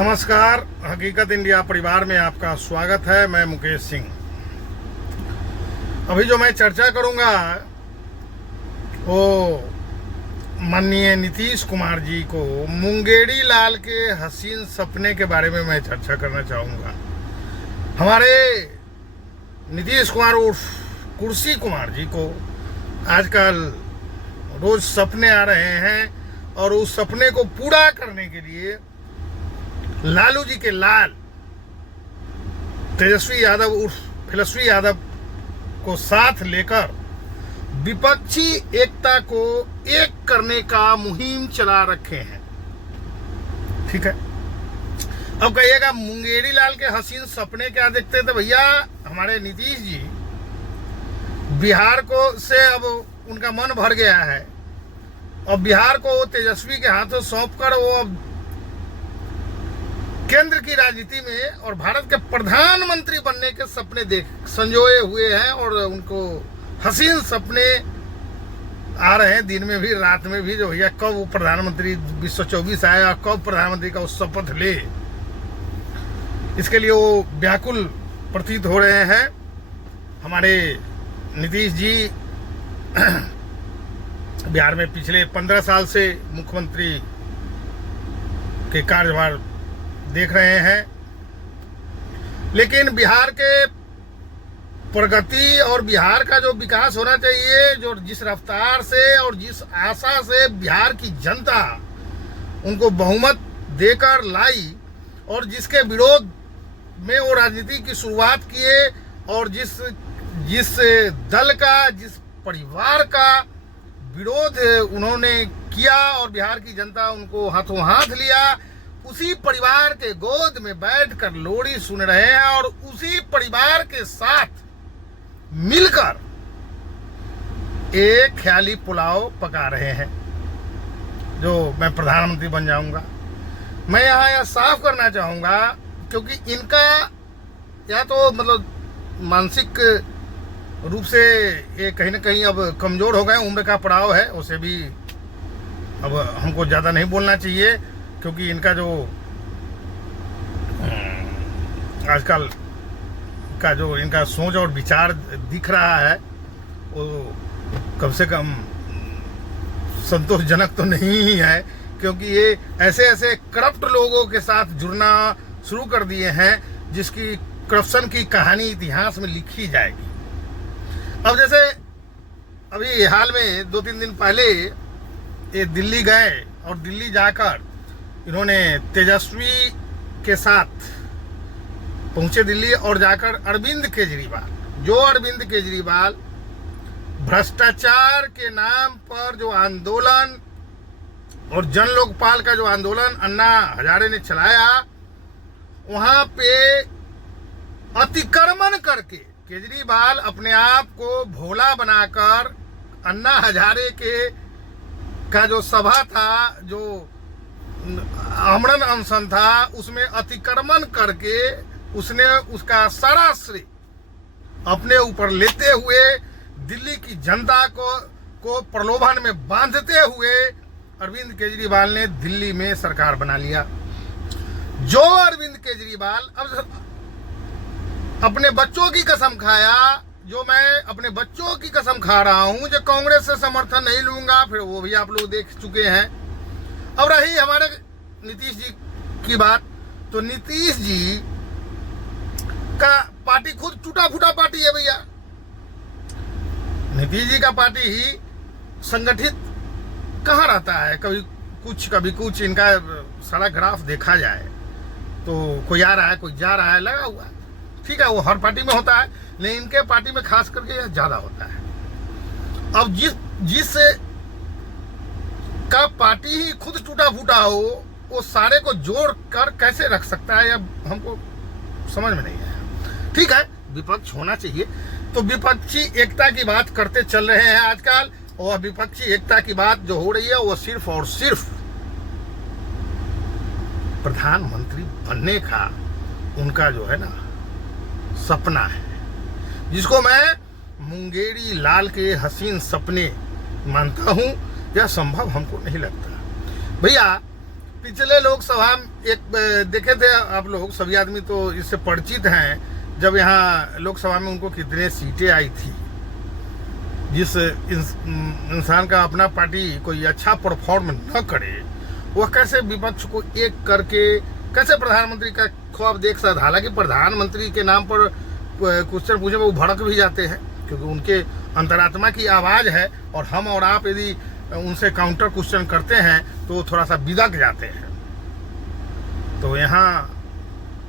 नमस्कार, हकीकत इंडिया परिवार में आपका स्वागत है। मैं मुकेश सिंह। अभी जो मैं चर्चा करूंगा वो माननीय नीतीश कुमार जी को मुंगेरी लाल के हसीन सपने के बारे में मैं चर्चा करना चाहूंगा। हमारे नीतीश कुमार उर्फ कुर्सी कुमार जी को आजकल रोज सपने आ रहे हैं और उस सपने को पूरा करने के लिए लालू जी के लाल तेजस्वी यादव उर्फ फिलस्वी यादव को साथ लेकर विपक्षी एकता को एक करने का मुहिम चला रखे हैं। ठीक है, अब कहिएगा मुंगेरी लाल के हसीन सपने क्या देखते थे भैया। हमारे नीतीश जी बिहार को से अब उनका मन भर गया है और बिहार को तेजस्वी के हाथों सौंपकर वो अब केंद्र की राजनीति में और भारत के प्रधानमंत्री बनने के सपने देख संजोए हुए हैं और उनको हसीन सपने आ रहे हैं, दिन में भी रात में भी। जो भैया कब वो प्रधानमंत्री 2024 आया, कब प्रधानमंत्री का वो शपथ ले, इसके लिए वो व्याकुल प्रतीत हो रहे हैं। हमारे नीतीश जी बिहार में पिछले 15 साल से मुख्यमंत्री के कार्यभार देख रहे हैं, लेकिन बिहार के प्रगति और बिहार का जो विकास होना चाहिए, जो जिस रफ्तार से और जिस आशा से बिहार की जनता उनको बहुमत देकर लाई और जिसके विरोध में वो राजनीति की शुरुआत किए और जिस दल का, जिस परिवार का विरोध उन्होंने किया और बिहार की जनता उनको हाथों हाथ लिया, उसी परिवार के गोद में बैठकर लोरी सुन रहे हैं और उसी परिवार के साथ मिलकर एक ख्याली पुलाव पका रहे हैं जो मैं प्रधानमंत्री बन जाऊंगा। मैं यहाँ यह साफ करना चाहूंगा क्योंकि इनका या तो मतलब मानसिक रूप से ये कहीं ना कहीं अब कमजोर हो गए, उम्र का पड़ाव है, उसे भी अब हमको ज़्यादा नहीं बोलना चाहिए क्योंकि इनका जो आजकल का जो इनका सोच और विचार दिख रहा है वो कम से कम संतोषजनक तो नहीं ही है, क्योंकि ये ऐसे ऐसे करप्ट लोगों के साथ जुड़ना शुरू कर दिए हैं जिसकी करप्शन की कहानी इतिहास में लिखी जाएगी। अब जैसे अभी हाल में 2-3 दिन पहले ये दिल्ली गए और दिल्ली जाकर इन्होंने तेजस्वी के साथ पहुंचे दिल्ली और जाकर अरविंद केजरीवाल भ्रष्टाचार के नाम पर जो आंदोलन और जन लोकपाल का जो आंदोलन अन्ना हजारे ने चलाया, वहां पे अतिक्रमण करके केजरीवाल अपने आप को भोला बनाकर अन्ना हजारे का जो सभा था, जो आमरण अनशन था, उसमें अतिक्रमण करके उसने उसका सारा श्रेय अपने ऊपर लेते हुए दिल्ली की जनता को प्रलोभन में बांधते हुए अरविंद केजरीवाल ने दिल्ली में सरकार बना लिया। जो अरविंद केजरीवाल अब अपने बच्चों की कसम खाया, जो मैं अपने बच्चों की कसम खा रहा हूं, जो कांग्रेस से समर्थन नहीं लूंगा, फिर वो भी आप लोग देख चुके हैं। अब रही हमारे नीतीश जी की बात, तो नीतीश जी का पार्टी खुद टूटा फूटा पार्टी है भैया। नीतीश जी का पार्टी ही संगठित कहाँ रहता है, कभी कुछ इनका सारा ग्राफ देखा जाए तो कोई आ रहा है, कोई जा रहा है, लगा हुआ है। ठीक है, वो हर पार्टी में होता है, लेकिन इनके पार्टी में खास करके यह ज्यादा होता है। अब जिस का पार्टी ही खुद टूटा फूटा हो, वो सारे को जोड़ कर कैसे रख सकता है, अब हमको समझ में नहीं आया। ठीक है, विपक्ष होना चाहिए, तो विपक्षी एकता की बात करते चल रहे हैं आजकल, और विपक्षी एकता की बात जो हो रही है वो सिर्फ और सिर्फ प्रधानमंत्री बनने का उनका जो है ना सपना है, जिसको मैं मुंगेरी लाल के हसीन सपने मानता हूं। यह संभव हमको नहीं लगता भैया। पिछले लोकसभा में एक देखे थे आप लोग, सभी आदमी तो इससे परिचित हैं, जब यहाँ लोकसभा में उनको कितने सीटें आई थी। जिस इंसान का अपना पार्टी कोई अच्छा परफॉर्म न करे, वह कैसे विपक्ष को एक करके कैसे प्रधानमंत्री का ख्वाब देख सकता। हालांकि प्रधानमंत्री के नाम पर क्वेश्चन पूछे वो भड़क भी जाते हैं, क्योंकि उनके अंतरात्मा की आवाज़ है, और हम और आप यदि उनसे काउंटर क्वेश्चन करते हैं तो वो थोड़ा सा बिदक जाते हैं। तो यहाँ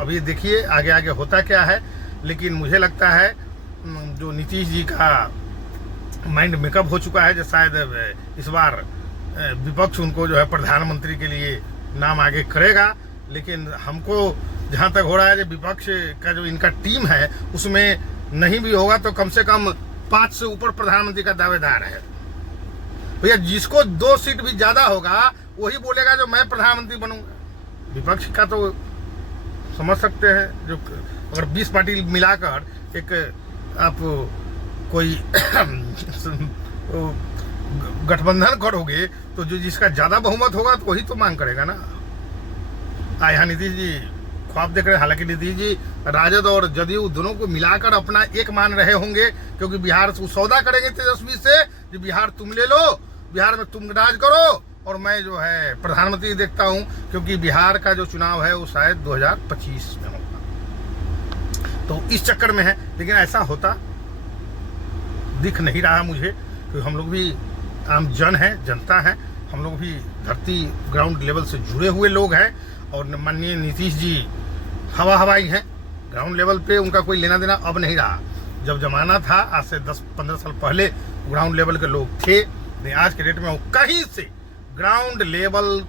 अभी देखिए आगे आगे होता क्या है। लेकिन मुझे लगता है जो नीतीश जी का माइंड मेकअप हो चुका है, जो शायद इस बार विपक्ष उनको जो है प्रधानमंत्री के लिए नाम आगे करेगा। लेकिन हमको जहाँ तक हो रहा है, जो विपक्ष का जो इनका टीम है उसमें नहीं भी होगा तो कम से कम 5 से ऊपर प्रधानमंत्री का दावेदार है। भैया जिसको 2 सीट भी ज्यादा होगा वही बोलेगा जो मैं प्रधानमंत्री बनूंगा। विपक्ष का तो समझ सकते हैं, जो अगर 20 पार्टी मिलाकर एक आप कोई गठबंधन करोगे तो जो जिसका ज्यादा बहुमत होगा तो वही तो मांग करेगा ना। यहाँ नीतीश जी ख्वाब देख रहे हैं। हालांकि नीतीश जी राजद और जदयू दोनों को मिलाकर अपना एक मान रहे होंगे, क्योंकि बिहार से सौदा करेंगे तेजस्वी से, जो बिहार तुम ले लो, बिहार में तुम राज करो और मैं जो है प्रधानमंत्री देखता हूं, क्योंकि बिहार का जो चुनाव है वो शायद 2025 में होगा। तो इस चक्कर में है, लेकिन ऐसा होता दिख नहीं रहा मुझे, क्योंकि हम लोग भी आम जन हैं, जनता है, हम लोग भी धरती ग्राउंड लेवल से जुड़े हुए लोग हैं। और माननीय नीतीश जी हवाई हैं, ग्राउंड लेवल पे उनका कोई लेना देना अब नहीं रहा। जब जमाना था आज से 10-15 साल पहले ग्राउंड लेवल के लोग थे, नहीं आज के डेट में वो कहीं से ग्राउंड लेवल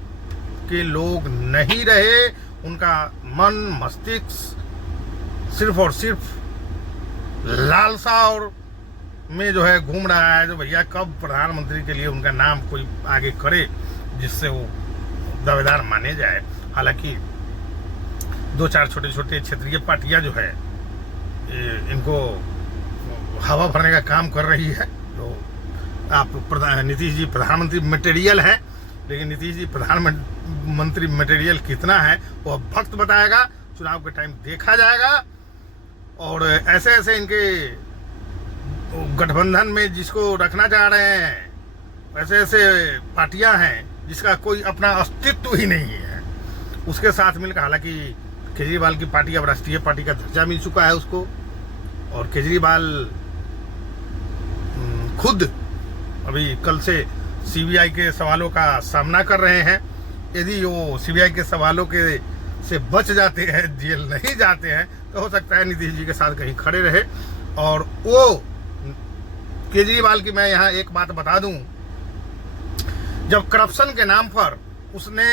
के लोग नहीं रहे। उनका मन मस्तिष्क सिर्फ और सिर्फ लालसा और में जो है घूम रहा है, जो भैया कब प्रधानमंत्री के लिए उनका नाम कोई आगे करे जिससे वो दावेदार माने जाए। हालांकि 2-4 छोटे छोटे क्षेत्रीय पार्टियां जो है इनको हवा भरने का काम कर रही है। तो आप नीतीश जी प्रधानमंत्री मटेरियल है, लेकिन नीतीश जी प्रधानमंत्री मटेरियल कितना है वो अब वक्त बताएगा, चुनाव के टाइम देखा जाएगा। और ऐसे ऐसे इनके गठबंधन में जिसको रखना चाह रहे हैं, ऐसे ऐसे पार्टियां हैं जिसका कोई अपना अस्तित्व ही नहीं है, उसके साथ मिलकर। हालांकि केजरीवाल की पार्टी अब राष्ट्रीय पार्टी का दर्जा मिल चुका है उसको, और केजरीवाल खुद अभी कल से सीबीआई के सवालों का सामना कर रहे हैं। यदि वो सीबीआई के सवालों के से बच जाते हैं, जेल नहीं जाते हैं, तो हो सकता है नीतीश जी के साथ कहीं खड़े रहे। और वो केजरीवाल की मैं यहाँ एक बात बता दूं, जब करप्शन के नाम पर उसने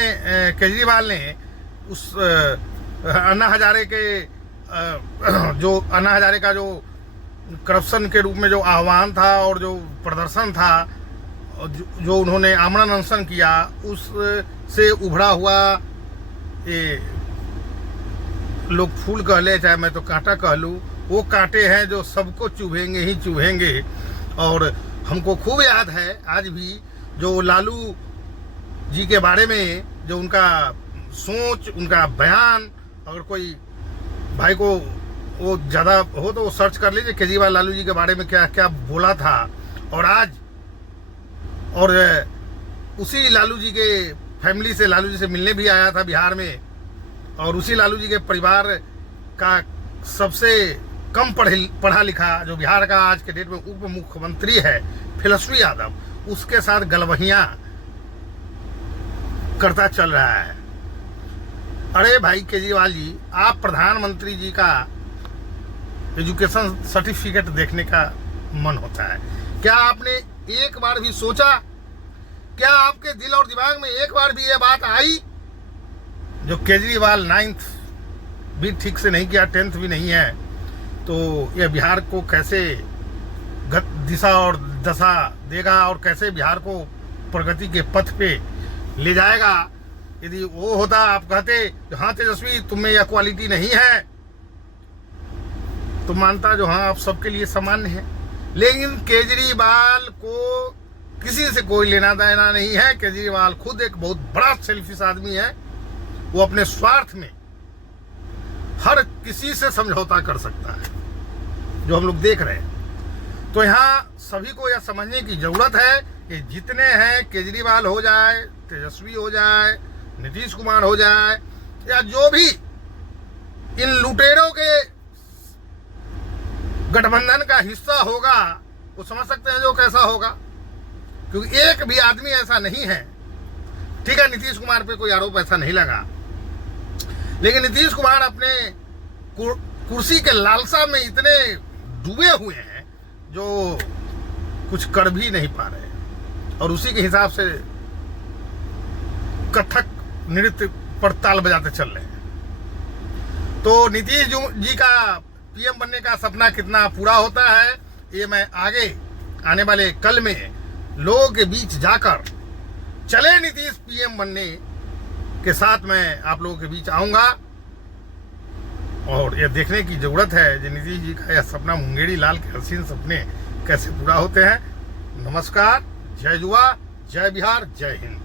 केजरीवाल ने उस अन्ना हजारे के जो अन्ना हजारे का जो करप्शन के रूप में जो आह्वान था और जो प्रदर्शन था, जो उन्होंने आमरण अनशन किया, उससे उभरा हुआ ये लोग फूल कह ले चाहे मैं तो कांटा कह लूँ, वो कांटे हैं जो सबको चुभेंगे ही चुभेंगे। और हमको खूब याद है आज भी जो लालू जी के बारे में जो उनका सोच, उनका बयान, अगर कोई भाई को वो ज़्यादा हो तो वो सर्च कर लीजिए केजरीवाल लालू जी के बारे में क्या क्या बोला था। और आज और उसी लालू जी के फैमिली से लालू जी से मिलने भी आया था बिहार में, और उसी लालू जी के परिवार का सबसे कम पढ़ा लिखा जो बिहार का आज के डेट में उप मुख्यमंत्री है तेजस्वी यादव, उसके साथ गलबहियां करता चल रहा है। अरे भाई केजरीवाल जी, आप प्रधानमंत्री जी का एजुकेशन सर्टिफिकेट देखने का मन होता है, क्या आपने एक बार भी सोचा, क्या आपके दिल और दिमाग में एक बार भी ये बात आई जो केजरीवाल 9th भी ठीक से नहीं किया, 10th भी नहीं है, तो यह बिहार को कैसे दिशा और दशा देगा और कैसे बिहार को प्रगति के पथ पे ले जाएगा। यदि वो होता, आप कहते हाँ तेजस्वी तुम में यह क्वालिटी नहीं है, तो मानता जो हाँ आप सबके लिए सामान्य है। लेकिन केजरीवाल को किसी से कोई लेना देना नहीं है। केजरीवाल खुद एक बहुत बड़ा सेल्फिश आदमी है। वो अपने स्वार्थ में हर किसी से समझौता कर सकता है, जो हम लोग देख रहे हैं। तो यहाँ सभी को यह समझने की जरूरत है कि जितने हैं, केजरीवाल हो जाए, तेजस्वी हो जाए, नीतीश कुमार हो जाए, या जो भी इन लुटेरों के गठबंधन का हिस्सा होगा, वो समझ सकते हैं जो कैसा होगा। क्योंकि एक भी आदमी ऐसा नहीं है, ठीक है, नीतीश कुमार पे कोई आरोप ऐसा नहीं लगा, लेकिन नीतीश कुमार अपने कुर्सी के लालसा में इतने डूबे हुए हैं जो कुछ कर भी नहीं पा रहे हैं, और उसी के हिसाब से कथक नृत्य पर ताल बजाते चल रहे हैं। तो नीतीश जी का पीएम बनने का सपना कितना पूरा होता है, ये मैं आगे आने वाले कल में लोगों के बीच जाकर, चले नीतीश पीएम बनने के साथ मैं आप लोगों के बीच आऊंगा, और यह देखने की जरूरत है कि नीतीश जी का यह सपना, मुंगेरी लाल के हसीन सपने कैसे पूरा होते हैं। नमस्कार, जय जुआ, जय बिहार, जय हिंद।